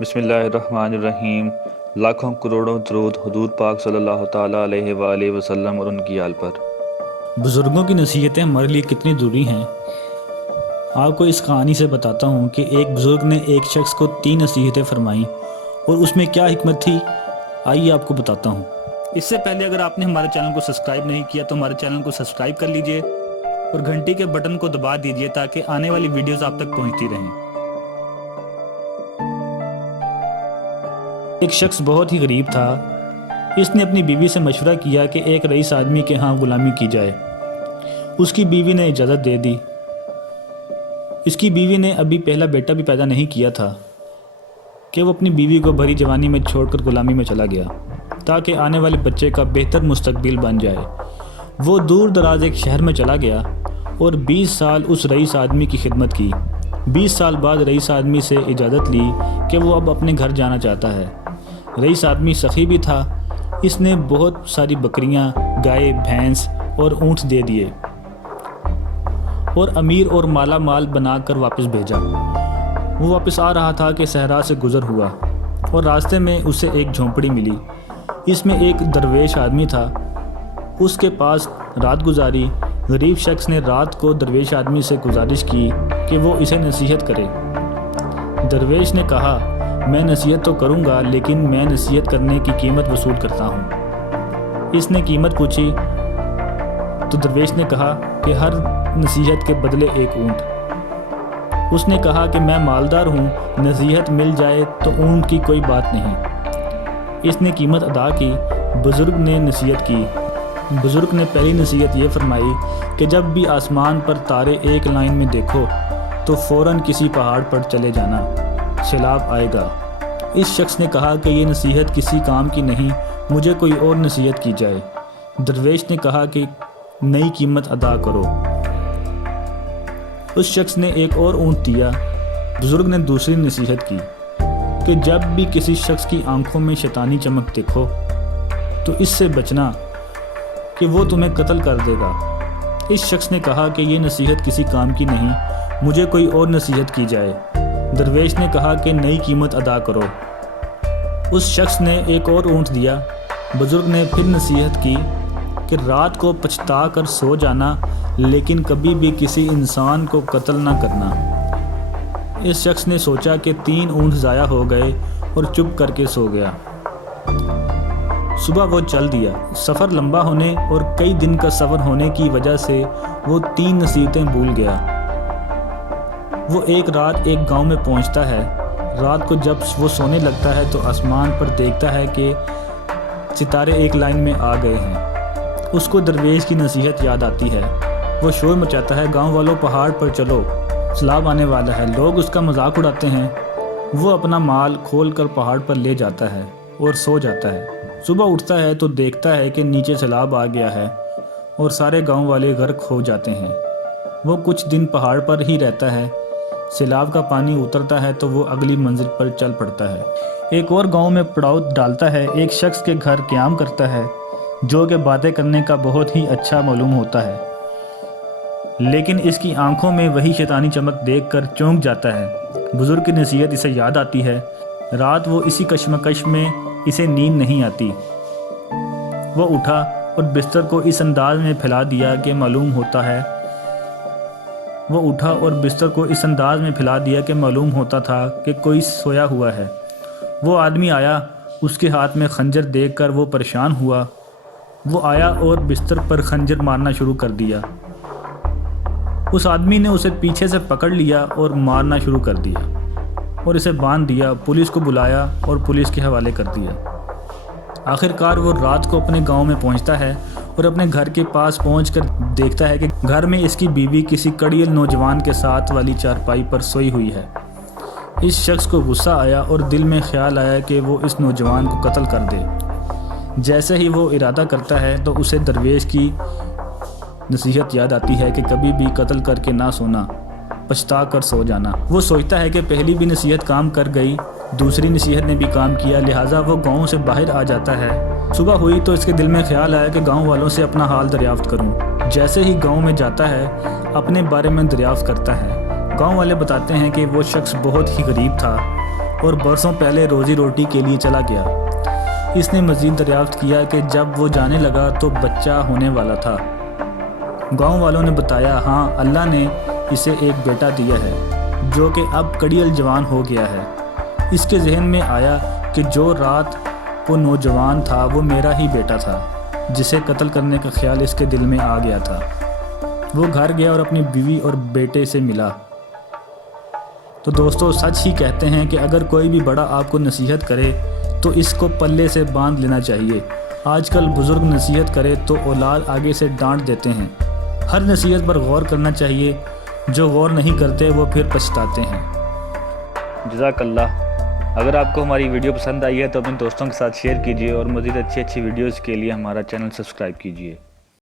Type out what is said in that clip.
بسم اللہ الرحمن الرحیم۔ لاکھوں کروڑوں درود حضور پاک صلی اللہ تعالیٰ علیہ وآلہ وسلم اور ان کی آل پر۔ بزرگوں کی نصیحتیں ہمارے لیے کتنی ضروری ہیں۔ آپ کو اس کہانی سے بتاتا ہوں کہ ایک بزرگ نے ایک شخص کو 3 نصیحتیں فرمائیں اور اس میں کیا حکمت تھی، آئیے آپ کو بتاتا ہوں۔ اس سے پہلے اگر آپ نے ہمارے چینل کو سبسکرائب نہیں کیا تو ہمارے چینل کو سبسکرائب کر لیجئے اور گھنٹی کے بٹن کو دبا دیجئے تاکہ آنے والی ویڈیوز آپ تک پہنچتی رہیں۔ ایک شخص بہت ہی غریب تھا۔ اس نے اپنی بیوی سے مشورہ کیا کہ ایک رئیس آدمی کے ہاں غلامی کی جائے۔ اس کی بیوی نے اجازت دے دی۔ اس کی بیوی نے ابھی پہلا بیٹا بھی پیدا نہیں کیا تھا کہ وہ اپنی بیوی کو بھری جوانی میں چھوڑ کر غلامی میں چلا گیا تاکہ آنے والے بچے کا بہتر مستقبل بن جائے۔ وہ دور دراز ایک شہر میں چلا گیا اور 20 سال اس رئیس آدمی کی خدمت کی۔ 20 سال بعد رئیس آدمی سے اجازت لی کہ وہ اب اپنے گھر جانا چاہتا ہے۔ رئیس آدمی سخی بھی تھا۔ اس نے بہت ساری بکریاں، گائے، بھینس اور اونٹ دے دیے اور امیر اور مالا مال بنا کر واپس بھیجا۔ وہ واپس آ رہا تھا کہ صحرا سے گزر ہوا اور راستے میں اسے ایک جھونپڑی ملی۔ اس میں ایک درویش آدمی تھا۔ اس کے پاس رات گزاری۔ غریب شخص نے رات کو درویش آدمی سے گزارش کی کہ وہ اسے نصیحت کرے۔ درویش نے کہا، میں نصیحت تو کروں گا لیکن میں نصیحت کرنے کی قیمت وصول کرتا ہوں۔ اس نے قیمت پوچھی تو درویش نے کہا کہ ہر نصیحت کے بدلے ایک اونٹ۔ اس نے کہا کہ میں مالدار ہوں، نصیحت مل جائے تو اونٹ کی کوئی بات نہیں۔ اس نے قیمت ادا کی۔ بزرگ نے نصیحت کی۔ بزرگ نے پہلی نصیحت یہ فرمائی کہ جب بھی آسمان پر تارے ایک لائن میں دیکھو تو فوراً کسی پہاڑ پر چلے جانا، سیلاب آئے گا۔ اس شخص نے کہا کہ یہ نصیحت کسی کام کی نہیں، مجھے کوئی اور نصیحت کی جائے۔ درویش نے کہا کہ نئی قیمت ادا کرو۔ اس شخص نے ایک اور اونٹ دیا۔ بزرگ نے دوسری نصیحت کی کہ جب بھی کسی شخص کی آنکھوں میں شیطانی چمک دیکھو تو اس سے بچنا کہ وہ تمہیں قتل کر دے گا۔ اس شخص نے کہا کہ یہ نصیحت کسی کام کی نہیں، مجھے کوئی اور نصیحت کی جائے۔ درویش نے کہا کہ نئی قیمت ادا کرو۔ اس شخص نے ایک اور اونٹ دیا۔ بزرگ نے پھر نصیحت کی کہ رات کو پچھتا کر سو جانا لیکن کبھی بھی کسی انسان کو قتل نہ کرنا۔ اس شخص نے سوچا کہ 3 اونٹ ضائع ہو گئے اور چپ کر کے سو گیا۔ صبح وہ چل دیا۔ سفر لمبا ہونے اور کئی دن کا سفر ہونے کی وجہ سے وہ 3 نصیحتیں بھول گیا۔ وہ ایک رات ایک گاؤں میں پہنچتا ہے۔ رات کو جب وہ سونے لگتا ہے تو آسمان پر دیکھتا ہے کہ ستارے ایک لائن میں آ گئے ہیں۔ اس کو درویش کی نصیحت یاد آتی ہے۔ وہ شور مچاتا ہے، گاؤں والوں پہاڑ پر چلو، سیلاب آنے والا ہے۔ لوگ اس کا مذاق اڑاتے ہیں۔ وہ اپنا مال کھول کر پہاڑ پر لے جاتا ہے اور سو جاتا ہے۔ صبح اٹھتا ہے تو دیکھتا ہے کہ نیچے سیلاب آ گیا ہے اور سارے گاؤں والے غرق ہو جاتے ہیں۔ وہ کچھ دن پہاڑ پر ہی رہتا ہے۔ سیلاب کا پانی اترتا ہے تو وہ اگلی منزل پر چل پڑتا ہے۔ ایک اور گاؤں میں پڑاؤ ڈالتا ہے۔ ایک شخص کے گھر قیام کرتا ہے جو کہ باتیں کرنے کا بہت ہی اچھا معلوم ہوتا ہے، لیکن اس کی آنکھوں میں وہی شیطانی چمک دیکھ کر چونک جاتا ہے۔ بزرگ کی نصیحت اسے یاد آتی ہے۔ رات وہ اسی کشمکش میں اسے نیند نہیں آتی۔ وہ اٹھا اور بستر کو اس انداز میں پھیلا دیا کہ معلوم ہوتا تھا کہ کوئی سویا ہوا ہے۔ وہ آدمی آیا۔ اس کے ہاتھ میں خنجر دیکھ کر وہ پریشان ہوا۔ وہ آیا اور بستر پر خنجر مارنا شروع کر دیا۔ اس آدمی نے اسے پیچھے سے پکڑ لیا اور مارنا شروع کر دیا اور اسے باندھ دیا۔ پولیس کو بلایا اور پولیس کے حوالے کر دیا۔ آخرکار وہ رات کو اپنے گاؤں میں پہنچتا ہے اور اپنے گھر کے پاس پہنچ کر دیکھتا ہے کہ گھر میں اس کی بیوی کسی کڑیل نوجوان کے ساتھ والی چارپائی پر سوئی ہوئی ہے۔ اس شخص کو غصہ آیا اور دل میں خیال آیا کہ وہ اس نوجوان کو قتل کر دے۔ جیسے ہی وہ ارادہ کرتا ہے تو اسے درویش کی نصیحت یاد آتی ہے کہ کبھی بھی قتل کر کے نہ سونا، پچھتا کر سو جانا۔ وہ سوچتا ہے کہ پہلی بھی نصیحت کام کر گئی، دوسری نصیحت نے بھی کام کیا، لہٰذا وہ گاؤں سے باہر آ جاتا ہے۔ صبح ہوئی تو اس کے دل میں خیال آیا کہ گاؤں والوں سے اپنا حال دریافت کروں۔ جیسے ہی گاؤں میں جاتا ہے اپنے بارے میں دریافت کرتا ہے۔ گاؤں والے بتاتے ہیں کہ وہ شخص بہت ہی غریب تھا اور برسوں پہلے روزی روٹی کے لیے چلا گیا۔ اس نے مزید دریافت کیا کہ جب وہ جانے لگا تو بچہ ہونے والا تھا۔ گاؤں والوں نے بتایا ہاں اللہ نے اسے ایک بیٹا دیا ہے جو کہ اب کڑیل جوان ہو گیا ہے۔ اس کے ذہن میں آیا کہ جو رات وہ نوجوان تھا وہ میرا ہی بیٹا تھا جسے قتل کرنے کا خیال اس کے دل میں آ گیا تھا۔ وہ گھر گیا اور اپنی بیوی اور بیٹے سے ملا۔ تو دوستو سچ ہی کہتے ہیں کہ اگر کوئی بھی بڑا آپ کو نصیحت کرے تو اس کو پلے سے باندھ لینا چاہیے۔ آج کل بزرگ نصیحت کرے تو اولاد آگے سے ڈانٹ دیتے ہیں۔ ہر نصیحت پر غور کرنا چاہیے، جو غور نہیں کرتے وہ پھر پچھتاتے ہیں۔ جزاک اللہ۔ اگر آپ کو ہماری ویڈیو پسند آئی ہے تو اپنے دوستوں کے ساتھ شیئر کیجیے اور مزید اچھی ویڈیوز کے لیے ہمارا چینل سبسکرائب کیجیے۔